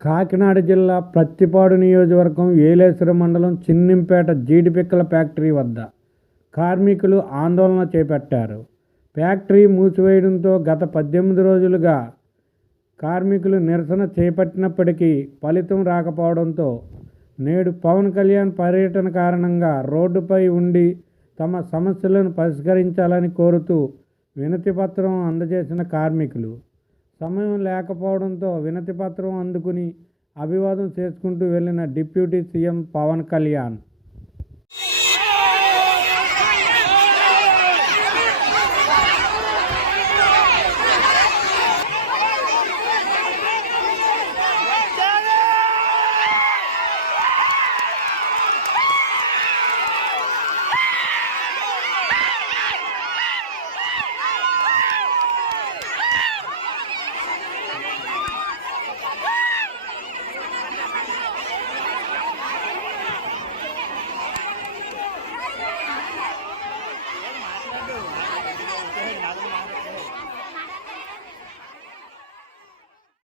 కాకినాడ జిల్లా ప్రత్తిపాడు నియోజకవర్గం ఏలేశ్వరం మండలం చిన్నింపేట జీడిపిక్కల ఫ్యాక్టరీ వద్ద కార్మికులు ఆందోళన చేపట్టారు. ఫ్యాక్టరీ మూసివేయడంతో గత 18 రోజులుగా కార్మికులు నిరసన చేపట్టినప్పటికీ ఫలితం రాకపోవడంతో నేడు పవన్ కళ్యాణ్ పర్యటన కారణంగా రోడ్డుపై ఉండి తమ సమస్యలను పరిష్కరించాలని కోరుతూ వినతిపత్రం అందజేసిన కార్మికులు సమయం లేకపోవడంతో వినతిపత్రం అందుకుని అభివాదం చేసుకుంటూ వెళ్లిన డిప్యూటీ సీఎం పవన్ కళ్యాణ్